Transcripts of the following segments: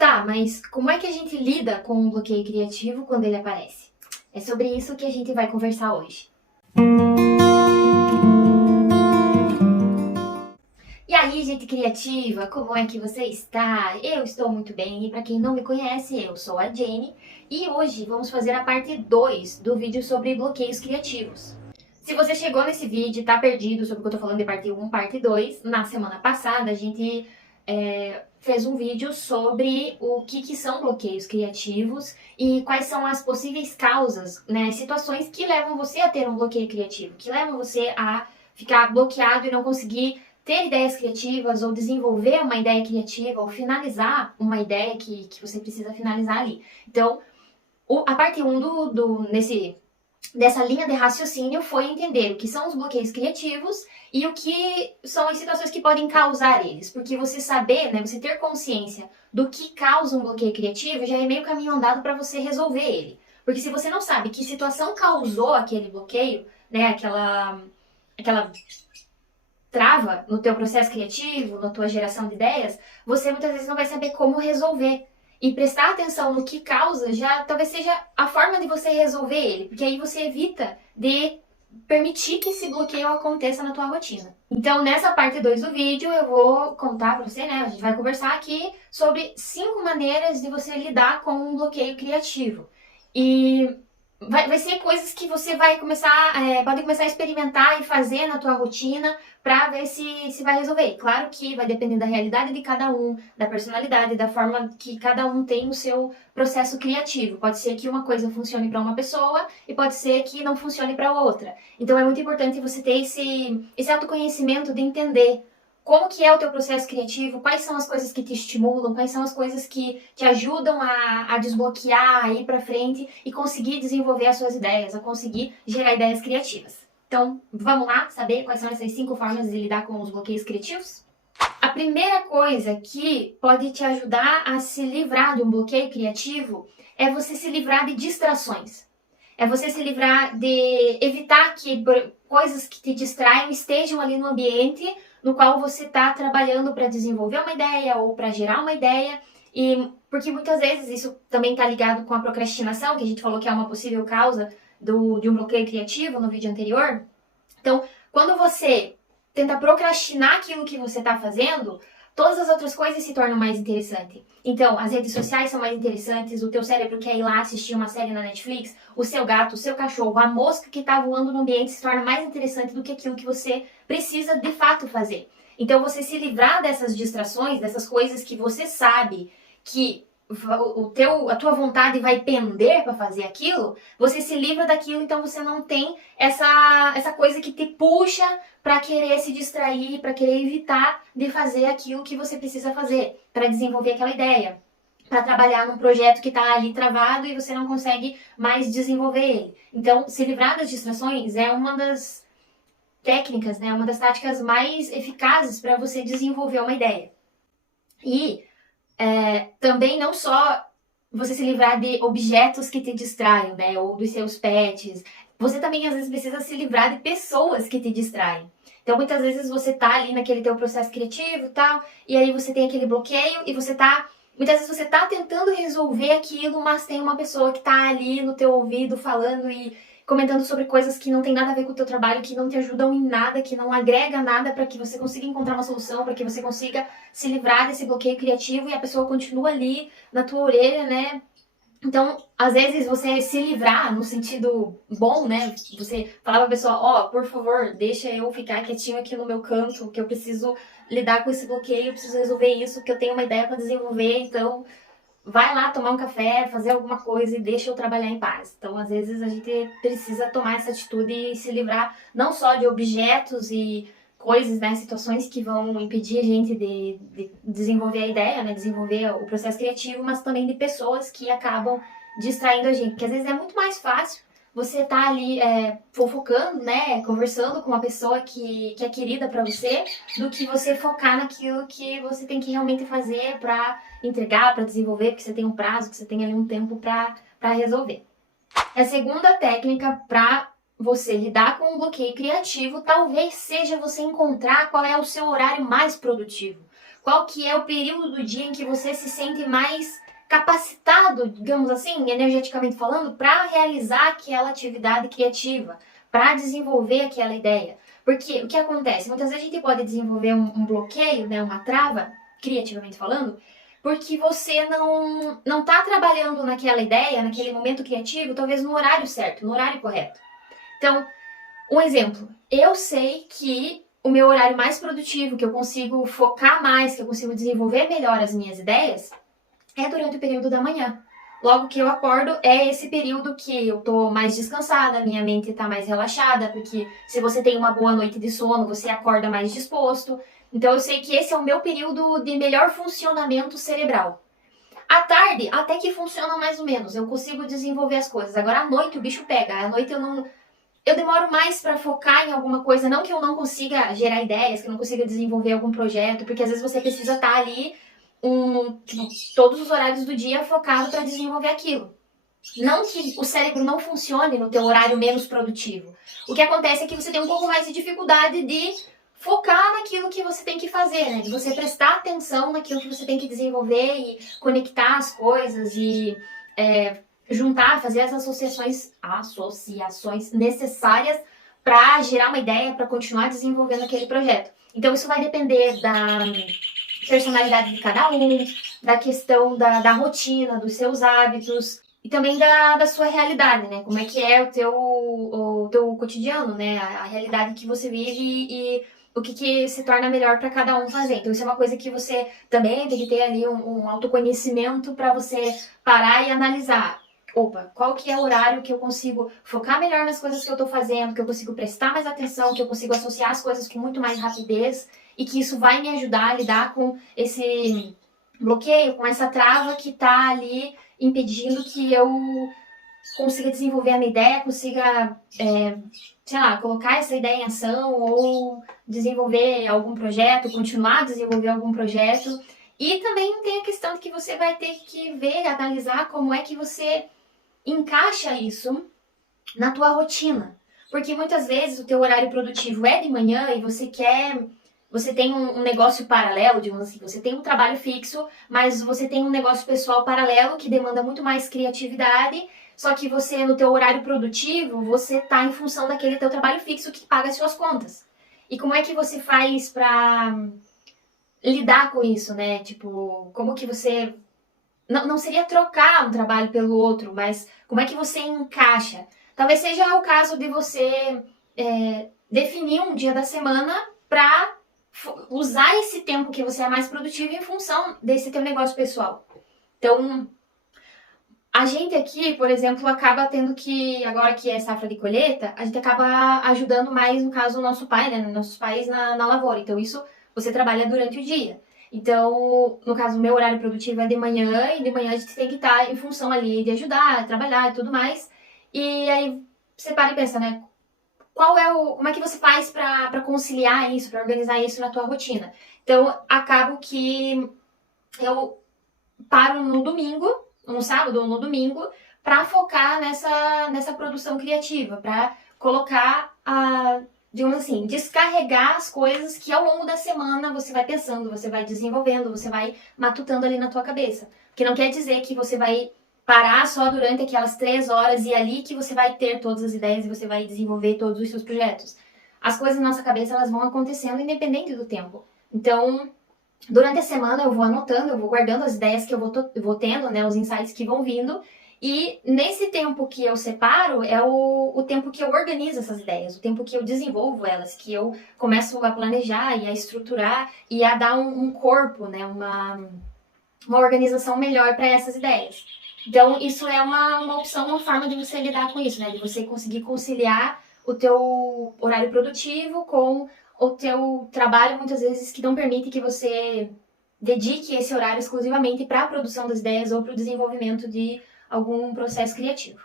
Tá, mas como é que a gente lida com um bloqueio criativo quando ele aparece? É sobre isso que a gente vai conversar hoje. E aí, gente criativa, como é que você está? Eu estou muito bem e para quem não me conhece, eu sou a Jenny e hoje vamos fazer a parte 2 do vídeo sobre bloqueios criativos. Se você chegou nesse vídeo e tá perdido sobre o que eu tô falando de parte 1, parte 2, na semana passada a gente fez um vídeo sobre o que são bloqueios criativos e quais são as possíveis causas, né, situações que levam você a ter um bloqueio criativo, que levam você a ficar bloqueado e não conseguir ter ideias criativas ou desenvolver uma ideia criativa ou finalizar uma ideia que você precisa finalizar ali. Então, a parte 1 dessa linha de raciocínio foi entender o que são os bloqueios criativos e o que são as situações que podem causar eles. Porque você saber, né, você ter consciência do que causa um bloqueio criativo já é meio caminho andado para você resolver ele. Porque se você não sabe que situação causou aquele bloqueio, né, aquela trava no teu processo criativo, na tua geração de ideias, você muitas vezes não vai saber como resolver. E prestar atenção no que causa já talvez seja a forma de você resolver ele, porque aí você evita de permitir que esse bloqueio aconteça na tua rotina. Então, nessa parte 2 do vídeo, eu vou contar pra você, né, a gente vai conversar aqui sobre 5 maneiras de você lidar com um bloqueio criativo. E vai ser coisas que você vai começar, pode começar a experimentar e fazer na tua rotina para ver se vai resolver. Claro que vai depender da realidade de cada um, da personalidade, da forma que cada um tem o seu processo criativo. Pode ser que uma coisa funcione para uma pessoa e pode ser que não funcione para outra. Então é muito importante você ter esse autoconhecimento de entender como que é o teu processo criativo, quais são as coisas que te estimulam, quais são as coisas que te ajudam a desbloquear, a ir para frente e conseguir desenvolver as suas ideias, a conseguir gerar ideias criativas. Então, vamos lá saber quais são essas 5 formas de lidar com os bloqueios criativos? A primeira coisa que pode te ajudar a se livrar de um bloqueio criativo é você se livrar de distrações. É você se livrar de evitar que coisas que te distraiam estejam ali no ambiente no qual você está trabalhando para desenvolver uma ideia ou para gerar uma ideia. E porque muitas vezes isso também está ligado com a procrastinação, que a gente falou que é uma possível causa de um bloqueio criativo no vídeo anterior. Então, quando você tenta procrastinar aquilo que você está fazendo, todas as outras coisas se tornam mais interessantes. Então, as redes sociais são mais interessantes, o teu cérebro quer ir lá assistir uma série na Netflix, o seu gato, o seu cachorro, a mosca que está voando no ambiente se torna mais interessante do que aquilo que você precisa de fato fazer. Então, você se livrar dessas distrações, dessas coisas que você sabe que a tua vontade vai pender para fazer aquilo, você se livra daquilo, então você não tem essa coisa que te puxa para querer se distrair, para querer evitar de fazer aquilo que você precisa fazer, para desenvolver aquela ideia, para trabalhar num projeto que está ali travado e você não consegue mais desenvolver ele. Então, se livrar das distrações é uma das técnicas, né, uma das táticas mais eficazes para você desenvolver uma ideia. E também não só você se livrar de objetos que te distraem, né, ou dos seus pets, você também às vezes precisa se livrar de pessoas que te distraem. Então muitas vezes você tá ali naquele teu processo criativo e tal, e aí você tem aquele bloqueio e muitas vezes você tá tentando resolver aquilo, mas tem uma pessoa que tá ali no teu ouvido falando e comentando sobre coisas que não tem nada a ver com o teu trabalho, que não te ajudam em nada, que não agrega nada para que você consiga encontrar uma solução, para que você consiga se livrar desse bloqueio criativo e a pessoa continua ali na tua orelha, né? Então, às vezes você se livrar no sentido bom, né? Você falar pra pessoa, ó, por favor, deixa eu ficar quietinho aqui no meu canto, que eu preciso lidar com esse bloqueio, eu preciso resolver isso, que eu tenho uma ideia para desenvolver, então vai lá tomar um café, fazer alguma coisa e deixa eu trabalhar em paz. Então, às vezes, a gente precisa tomar essa atitude e se livrar não só de objetos e coisas, né, situações que vão impedir a gente de desenvolver a ideia, né, desenvolver o processo criativo, mas também de pessoas que acabam distraindo a gente. Porque às vezes é muito mais fácil você tá ali fofocando, né, conversando com uma pessoa que é querida pra você, do que você focar naquilo que você tem que realmente fazer pra entregar, pra desenvolver, porque você tem um prazo, que você tem ali um tempo pra resolver. A segunda técnica pra você lidar com um bloqueio criativo talvez seja você encontrar qual é o seu horário mais produtivo. Qual que é o período do dia em que você se sente mais capacitado, digamos assim, energeticamente falando, para realizar aquela atividade criativa, para desenvolver aquela ideia. Porque o que acontece? Muitas vezes a gente pode desenvolver um bloqueio, né, uma trava, criativamente falando, porque você não está trabalhando naquela ideia, naquele momento criativo, talvez no horário certo, no horário correto. Então, um exemplo, eu sei que o meu horário mais produtivo, que eu consigo focar mais, que eu consigo desenvolver melhor as minhas ideias, é durante o período da manhã. Logo que eu acordo, é esse período que eu tô mais descansada, minha mente tá mais relaxada, porque se você tem uma boa noite de sono, você acorda mais disposto. Então eu sei que esse é o meu período de melhor funcionamento cerebral. À tarde, até que funciona mais ou menos, eu consigo desenvolver as coisas. Agora à noite o bicho pega, à noite eu demoro mais para focar em alguma coisa, não que eu não consiga gerar ideias, que eu não consiga desenvolver algum projeto, porque às vezes você precisa estar ali tipo, todos os horários do dia focado para desenvolver aquilo. Não que o cérebro não funcione no teu horário menos produtivo. O que acontece é que você tem um pouco mais de dificuldade de focar naquilo que você tem que fazer, né? De você prestar atenção naquilo que você tem que desenvolver e conectar as coisas e juntar, fazer as associações necessárias para gerar uma ideia, para continuar desenvolvendo aquele projeto. Então isso vai depender da personalidade de cada um, da questão da rotina, dos seus hábitos e também da sua realidade, né? Como é que é o teu cotidiano, né? A realidade que você vive e o que se torna melhor para cada um fazer. Então isso é uma coisa que você também tem que ter ali um autoconhecimento para você parar e analisar. Opa, qual que é o horário que eu consigo focar melhor nas coisas que eu tô fazendo, que eu consigo prestar mais atenção, que eu consigo associar as coisas com muito mais rapidez e que isso vai me ajudar a lidar com esse bloqueio, com essa trava que tá ali impedindo que eu consiga desenvolver a minha ideia, consiga, sei lá, colocar essa ideia em ação ou desenvolver algum projeto, continuar a desenvolver algum projeto. E também tem a questão de que você vai ter que ver, analisar como é que você encaixa isso na tua rotina. Porque muitas vezes o teu horário produtivo é de manhã e você tem um negócio paralelo, digamos assim, você tem um trabalho fixo, mas você tem um negócio pessoal paralelo que demanda muito mais criatividade, só que você, no teu horário produtivo, você tá em função daquele teu trabalho fixo que paga as suas contas. E como é que você faz pra lidar com isso, né? Tipo, como que você... Não seria trocar um trabalho pelo outro, mas como é que você encaixa? Talvez seja o caso de você definir um dia da semana para usar esse tempo que você é mais produtivo em função desse teu negócio pessoal. Então, a gente aqui, por exemplo, acaba tendo que, agora que é safra de colheita, a gente acaba ajudando mais, no caso, o nosso pai, né? Nossos pais na lavoura. Então, isso você trabalha durante o dia. Então, no caso, o meu horário produtivo é de manhã, e de manhã a gente tem que estar em função ali de ajudar, trabalhar e tudo mais. E aí você para e pensa, né? Como é que você faz para conciliar isso, para organizar isso na tua rotina? Então, acabo que eu paro no domingo, no sábado ou no domingo, para focar nessa produção criativa, para colocar digamos assim, descarregar as coisas que ao longo da semana você vai pensando, você vai desenvolvendo, você vai matutando ali na tua cabeça. Porque não quer dizer que você vai parar só durante aquelas 3 horas e ali que você vai ter todas as ideias e você vai desenvolver todos os seus projetos. As coisas na nossa cabeça, elas vão acontecendo independente do tempo. Então, durante a semana eu vou anotando, eu vou guardando as ideias que eu vou tendo, né, os insights que vão vindo. E nesse tempo que eu separo é o tempo que eu organizo essas ideias, o tempo que eu desenvolvo elas, que eu começo a planejar e a estruturar e a dar um corpo, né, uma organização melhor para essas ideias. Então, isso é uma opção, uma forma de você lidar com isso, né, de você conseguir conciliar o teu horário produtivo com o teu trabalho, muitas vezes, que não permite que você dedique esse horário exclusivamente para a produção das ideias ou para o desenvolvimento de algum processo criativo.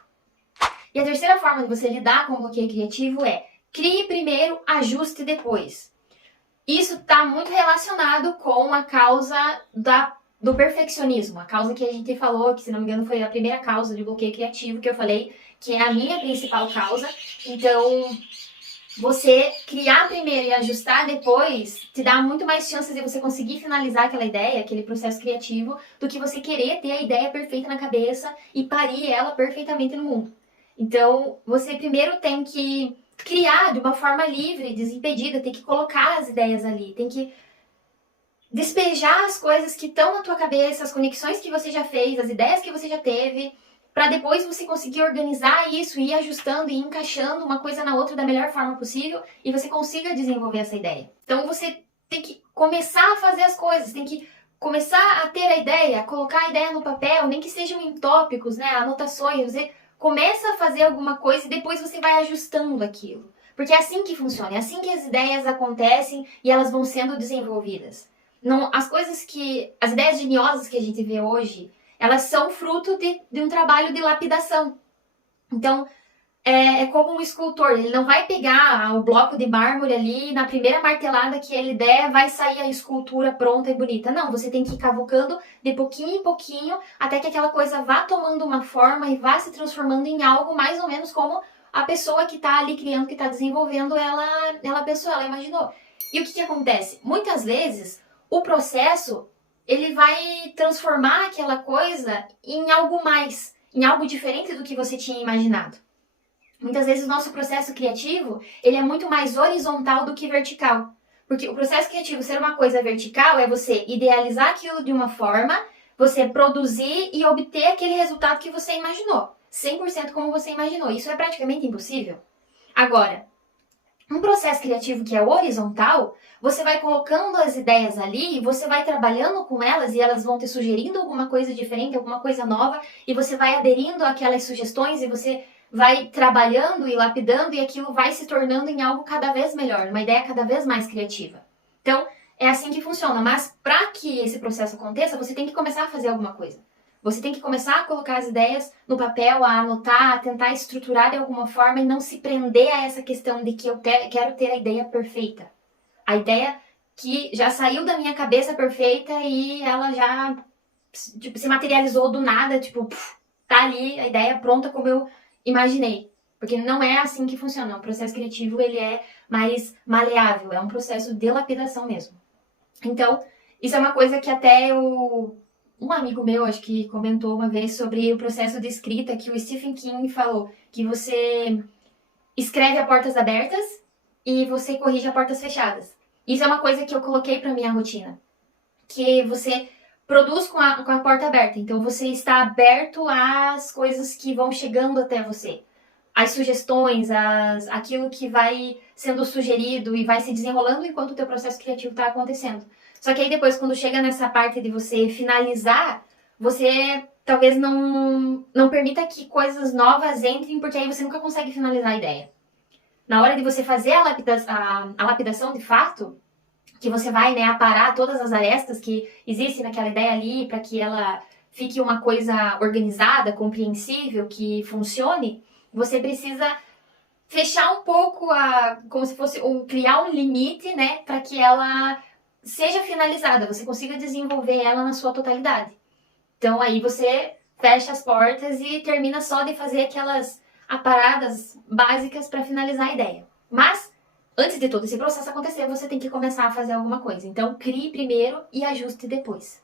E a terceira forma de você lidar com o bloqueio criativo é crie primeiro, ajuste depois. Isso está muito relacionado com a causa do perfeccionismo, a causa que a gente falou, que se não me engano foi a primeira causa de bloqueio criativo que eu falei, que é a minha principal causa. Então, você criar primeiro e ajustar depois te dá muito mais chances de você conseguir finalizar aquela ideia, aquele processo criativo, do que você querer ter a ideia perfeita na cabeça e parir ela perfeitamente no mundo. Então, você primeiro tem que criar de uma forma livre, desimpedida, tem que colocar as ideias ali, tem que despejar as coisas que estão na tua cabeça, as conexões que você já fez, as ideias que você já teve, para depois você conseguir organizar isso, ir ajustando e encaixando uma coisa na outra da melhor forma possível e você consiga desenvolver essa ideia. Então você tem que começar a fazer as coisas, tem que começar a ter a ideia, colocar a ideia no papel, nem que sejam em tópicos, né, anotações, você começa a fazer alguma coisa e depois você vai ajustando aquilo. Porque é assim que funciona, é assim que as ideias acontecem e elas vão sendo desenvolvidas. Não, as ideias geniosas que a gente vê hoje, elas são fruto de um trabalho de lapidação. Então, é como um escultor, ele não vai pegar o bloco de mármore ali e na primeira martelada que ele der vai sair a escultura pronta e bonita. Não, você tem que ir cavucando de pouquinho em pouquinho até que aquela coisa vá tomando uma forma e vá se transformando em algo mais ou menos como a pessoa que está ali criando, que está desenvolvendo, ela pensou, ela imaginou. E o que acontece? Muitas vezes, o processo, ele vai transformar aquela coisa em algo mais, em algo diferente do que você tinha imaginado. Muitas vezes o nosso processo criativo, ele é muito mais horizontal do que vertical. Porque o processo criativo ser uma coisa vertical é você idealizar aquilo de uma forma, você produzir e obter aquele resultado que você imaginou. 100% como você imaginou. Isso é praticamente impossível. Agora, um processo criativo que é horizontal, você vai colocando as ideias ali, você vai trabalhando com elas e elas vão te sugerindo alguma coisa diferente, alguma coisa nova, e você vai aderindo àquelas sugestões e você vai trabalhando e lapidando e aquilo vai se tornando em algo cada vez melhor, uma ideia cada vez mais criativa. Então, é assim que funciona, mas para que esse processo aconteça, você tem que começar a fazer alguma coisa. Você tem que começar a colocar as ideias no papel, a anotar, a tentar estruturar de alguma forma e não se prender a essa questão de que eu quero ter a ideia perfeita. A ideia que já saiu da minha cabeça perfeita e ela já se materializou do nada, tá ali a ideia pronta como eu imaginei. Porque não é assim que funciona. O processo criativo, ele é mais maleável, é um processo de lapidação mesmo. Então, isso é uma coisa que até um amigo meu, acho que comentou uma vez sobre o processo de escrita, que o Stephen King falou que você escreve a portas abertas e você corrige a portas fechadas. Isso é uma coisa que eu coloquei para minha rotina. Que você produz com a porta aberta. Então, você está aberto às coisas que vão chegando até você. As sugestões, aquilo que vai sendo sugerido e vai se desenrolando enquanto o teu processo criativo está acontecendo. Só que aí depois, quando chega nessa parte de você finalizar, você talvez não permita que coisas novas entrem, porque aí você nunca consegue finalizar a ideia. Na hora de você fazer a lapidação de fato, que você vai, né, aparar todas as arestas que existem naquela ideia ali, para que ela fique uma coisa organizada, compreensível, que funcione, você precisa fechar um pouco, como se fosse criar um limite, né, para que ela seja finalizada, você consiga desenvolver ela na sua totalidade. Então aí você fecha as portas e termina só de fazer aquelas aparadas básicas para finalizar a ideia. Mas, antes de todo esse processo acontecer, você tem que começar a fazer alguma coisa. Então, crie primeiro e ajuste depois.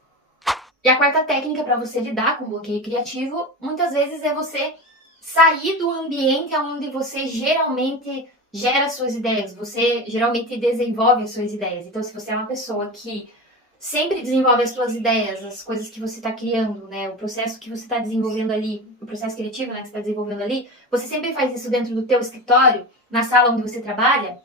E a quarta técnica para você lidar com o bloqueio criativo, muitas vezes é você sair do ambiente onde você geralmente gera suas ideias, você geralmente desenvolve as suas ideias. Então, se você é uma pessoa que sempre desenvolve as suas ideias, as coisas que você está criando, né, o processo que você está desenvolvendo ali, o processo criativo, né, que você está desenvolvendo ali, você sempre faz isso dentro do teu escritório, na sala onde você trabalha,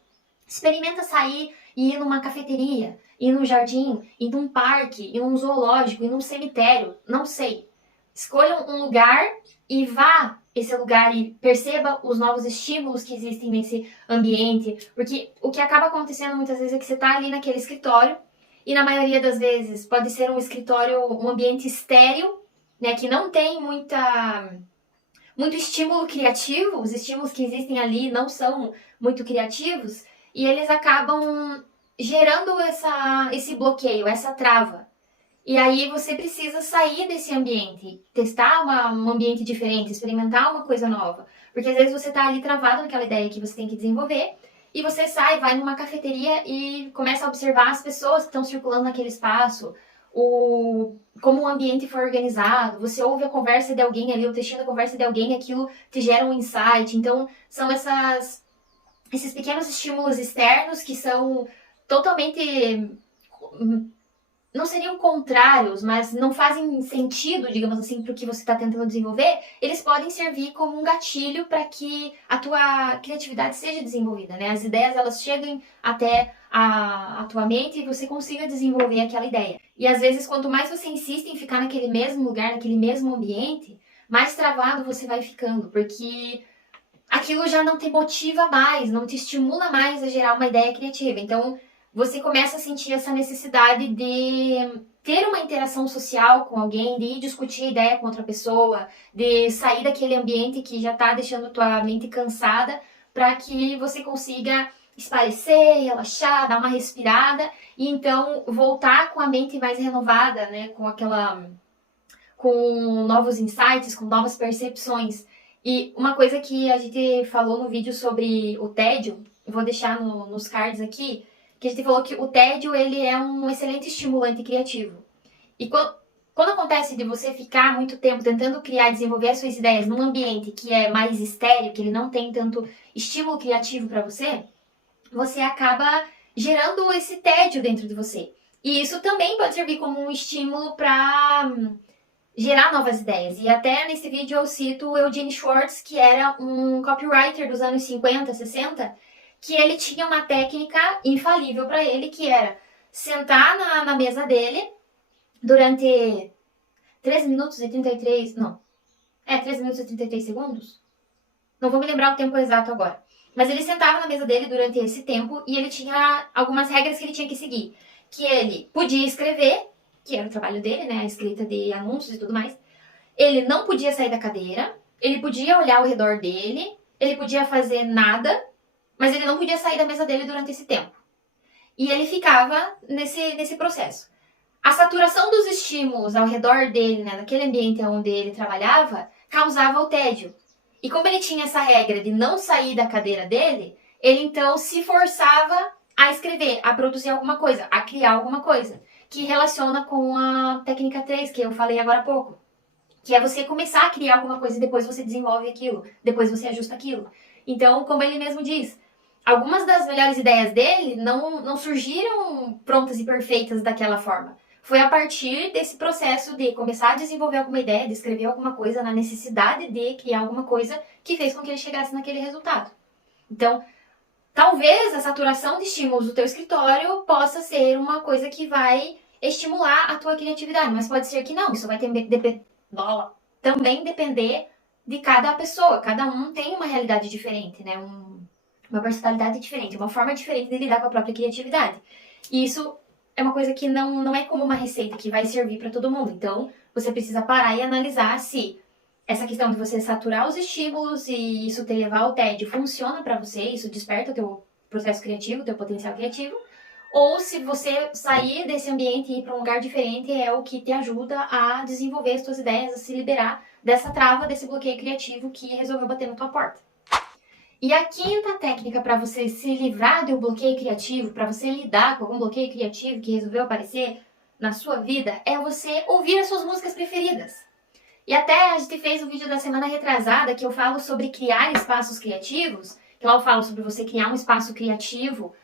experimenta sair e ir numa cafeteria, ir num jardim, ir num parque, ir num zoológico, ir num cemitério, não sei. Escolha um lugar e vá esse lugar e perceba os novos estímulos que existem nesse ambiente, porque o que acaba acontecendo muitas vezes é que você está ali naquele escritório e na maioria das vezes pode ser um escritório, um ambiente estéril, né, que não tem muito estímulo criativo, os estímulos que existem ali não são muito criativos e eles acabam gerando esse bloqueio, essa trava. E aí você precisa sair desse ambiente, testar um ambiente diferente, experimentar uma coisa nova. Porque às vezes você está ali travado naquela ideia que você tem que desenvolver e você sai, vai numa cafeteria e começa a observar as pessoas que estão circulando naquele espaço, como o ambiente foi organizado, você ouve a conversa de alguém ali, o textinho da conversa de alguém, aquilo te gera um insight. Então, são esses pequenos estímulos externos que são totalmente, não seriam contrários, mas não fazem sentido, digamos assim, para o que você está tentando desenvolver. Eles podem servir como um gatilho para que a tua criatividade seja desenvolvida, né? As ideias, elas cheguem até a tua mente e você consiga desenvolver aquela ideia. E às vezes, quanto mais você insiste em ficar naquele mesmo lugar, naquele mesmo ambiente, mais travado você vai ficando, porque aquilo já não te motiva mais, não te estimula mais a gerar uma ideia criativa. Então, você começa a sentir essa necessidade de ter uma interação social com alguém, de discutir a ideia com outra pessoa, de sair daquele ambiente que já está deixando tua mente cansada, para que você consiga espairecer, relaxar, dar uma respirada e então voltar com a mente mais renovada, né, com novos insights, com novas percepções. E uma coisa que a gente falou no vídeo sobre o tédio, vou deixar nos cards aqui, que a gente falou que o tédio, ele é um excelente estimulante criativo. E quando acontece de você ficar muito tempo tentando criar e desenvolver as suas ideias num ambiente que é mais estéril, que ele não tem tanto estímulo criativo para você, você acaba gerando esse tédio dentro de você. E isso também pode servir como um estímulo para gerar novas ideias. E até nesse vídeo eu cito o Eugene Schwartz, que era um copywriter dos anos 50, 60, que ele tinha uma técnica infalível para ele, que era sentar na mesa dele durante 3 minutos e 33... Não. 3 minutos e 33 segundos? Não vou me lembrar o tempo exato agora. Mas ele sentava na mesa dele durante esse tempo e ele tinha algumas regras que ele tinha que seguir. Que ele podia escrever, que era o trabalho dele, né? A escrita de anúncios e tudo mais. Ele não podia sair da cadeira, ele podia olhar ao redor dele, ele podia fazer nada, mas ele não podia sair da mesa dele durante esse tempo. E ele ficava nesse processo. A saturação dos estímulos ao redor dele, né, naquele ambiente onde ele trabalhava, causava o tédio. E como ele tinha essa regra de não sair da cadeira dele, ele então se forçava a escrever, a produzir alguma coisa, a criar alguma coisa, que relaciona com a técnica 3, que eu falei agora há pouco. Que é você começar a criar alguma coisa e depois você desenvolve aquilo, depois você ajusta aquilo. Então, como ele mesmo diz, algumas das melhores ideias dele não surgiram prontas e perfeitas daquela forma. Foi a partir desse processo de começar a desenvolver alguma ideia, de escrever alguma coisa, na necessidade de criar alguma coisa que fez com que ele chegasse naquele resultado. Então, talvez a saturação de estímulos do teu escritório possa ser uma coisa que vai estimular a tua criatividade, mas pode ser que não. Isso vai também depender de cada pessoa. Cada um tem uma realidade diferente, né? Uma personalidade diferente, uma forma diferente de lidar com a própria criatividade. E isso é uma coisa que não é como uma receita que vai servir para todo mundo. Então, você precisa parar e analisar se essa questão de você saturar os estímulos e isso te levar ao tédio funciona para você, isso desperta o teu processo criativo, o teu potencial criativo, ou se você sair desse ambiente e ir para um lugar diferente é o que te ajuda a desenvolver as tuas ideias, a se liberar dessa trava, desse bloqueio criativo que resolveu bater na tua porta. E a quinta técnica para você se livrar de um bloqueio criativo, para você lidar com algum bloqueio criativo que resolveu aparecer na sua vida, é você ouvir as suas músicas preferidas. E até a gente fez um vídeo da semana retrasada que eu falo sobre criar espaços criativos, que lá eu falo sobre você criar um espaço criativo,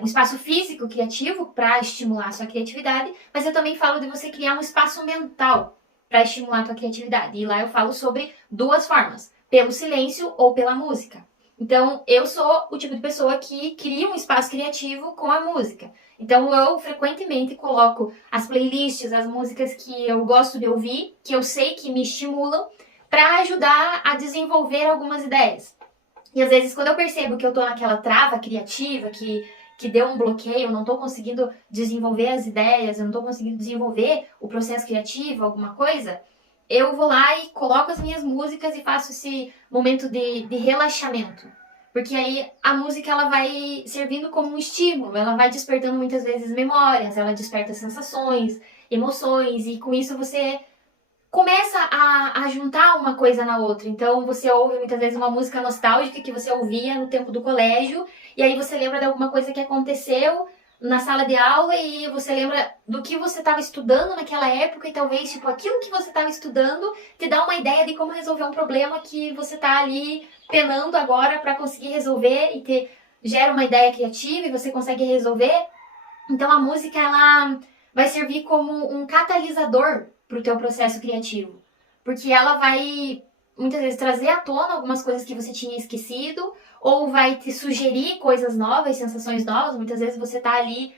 um espaço físico criativo para estimular a sua criatividade, mas eu também falo de você criar um espaço mental para estimular a tua criatividade. E lá eu falo sobre 2 formas, pelo silêncio ou pela música. Então, eu sou o tipo de pessoa que cria um espaço criativo com a música. Então, eu frequentemente coloco as playlists, as músicas que eu gosto de ouvir, que eu sei que me estimulam, para ajudar a desenvolver algumas ideias. E às vezes, quando eu percebo que eu tô naquela trava criativa, que deu um bloqueio, eu não tô conseguindo desenvolver as ideias, eu não tô conseguindo desenvolver o processo criativo, alguma coisa, eu vou lá e coloco as minhas músicas e faço esse momento de relaxamento. Porque aí a música ela vai servindo como um estímulo, ela vai despertando muitas vezes memórias, ela desperta sensações, emoções, e com isso você começa a juntar uma coisa na outra. Então você ouve muitas vezes uma música nostálgica que você ouvia no tempo do colégio e aí você lembra de alguma coisa que aconteceu na sala de aula e você lembra do que você estava estudando naquela época e talvez, tipo, aquilo que você estava estudando te dá uma ideia de como resolver um problema que você está ali penando agora para conseguir resolver e gera uma ideia criativa e você consegue resolver. Então a música, ela vai servir como um catalisador para o teu processo criativo, porque ela vai muitas vezes trazer à tona algumas coisas que você tinha esquecido, ou vai te sugerir coisas novas, sensações novas. Muitas vezes você tá ali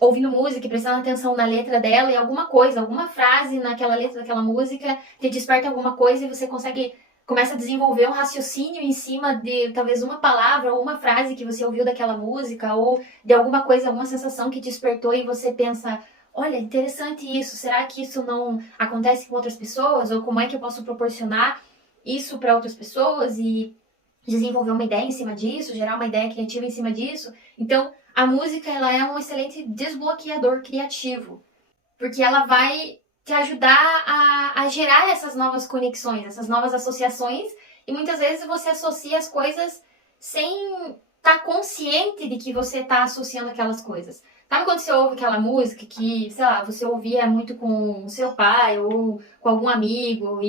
ouvindo música e prestando atenção na letra dela e alguma coisa, alguma frase naquela letra daquela música te desperta alguma coisa e você começa a desenvolver um raciocínio em cima de talvez uma palavra ou uma frase que você ouviu daquela música ou de alguma coisa, alguma sensação que despertou e você pensa, olha, interessante isso, será que isso não acontece com outras pessoas? Ou como é que eu posso proporcionar isso para outras pessoas e desenvolver uma ideia em cima disso, gerar uma ideia criativa em cima disso? Então, a música, ela é um excelente desbloqueador criativo, porque ela vai te ajudar a gerar essas novas conexões, essas novas associações, e muitas vezes você associa as coisas sem estar consciente de que você está associando aquelas coisas. Sabe quando você ouve aquela música que, sei lá, você ouvia muito com seu pai ou com algum amigo,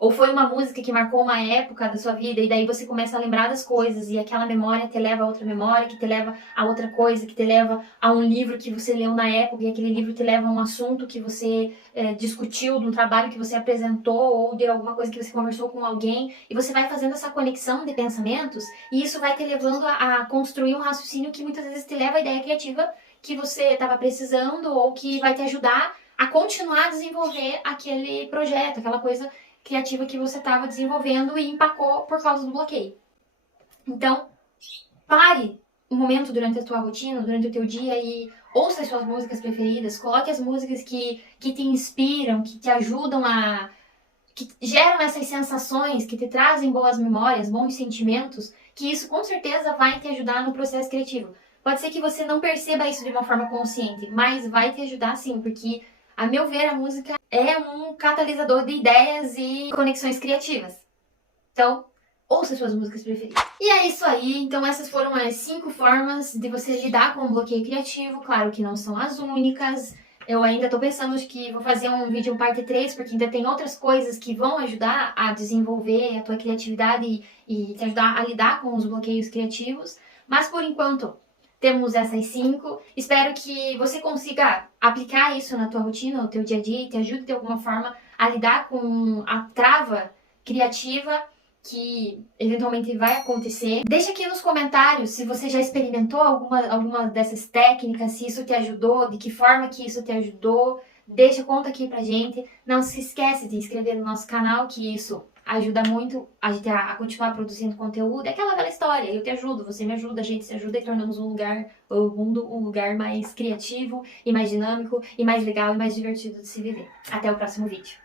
ou foi uma música que marcou uma época da sua vida e daí você começa a lembrar das coisas e aquela memória te leva a outra memória, que te leva a outra coisa, que te leva a um livro que você leu na época e aquele livro te leva a um assunto que você discutiu, de um trabalho que você apresentou ou de alguma coisa que você conversou com alguém e você vai fazendo essa conexão de pensamentos e isso vai te levando a construir um raciocínio que muitas vezes te leva à ideia criativa que você estava precisando ou que vai te ajudar a continuar a desenvolver aquele projeto, aquela coisa criativa que você estava desenvolvendo e empacou por causa do bloqueio. Então, pare um momento durante a tua rotina, durante o teu dia e ouça as suas músicas preferidas, coloque as músicas que te inspiram, que te ajudam que geram essas sensações, que te trazem boas memórias, bons sentimentos, que isso com certeza vai te ajudar no processo criativo. Pode ser que você não perceba isso de uma forma consciente, mas vai te ajudar sim, porque, a meu ver, a música é um catalisador de ideias e conexões criativas. Então, ouça suas músicas preferidas. E é isso aí, então essas foram as 5 formas de você lidar com o bloqueio criativo. Claro que não são as únicas. Eu ainda tô pensando que vou fazer um vídeo parte 3, porque ainda tem outras coisas que vão ajudar a desenvolver a tua criatividade e te ajudar a lidar com os bloqueios criativos. Mas por enquanto, temos essas 5. Espero que você consiga aplicar isso na tua rotina, no teu dia a dia e te ajude de alguma forma a lidar com a trava criativa que eventualmente vai acontecer. Deixa aqui nos comentários se você já experimentou alguma dessas técnicas, se isso te ajudou, de que forma que isso te ajudou. Conta aqui pra gente. Não se esquece de inscrever no nosso canal, que isso ajuda muito a gente a continuar produzindo conteúdo. É aquela velha história, eu te ajudo, você me ajuda, a gente se ajuda e tornamos o mundo um lugar mais criativo e mais dinâmico e mais legal e mais divertido de se viver. Até o próximo vídeo.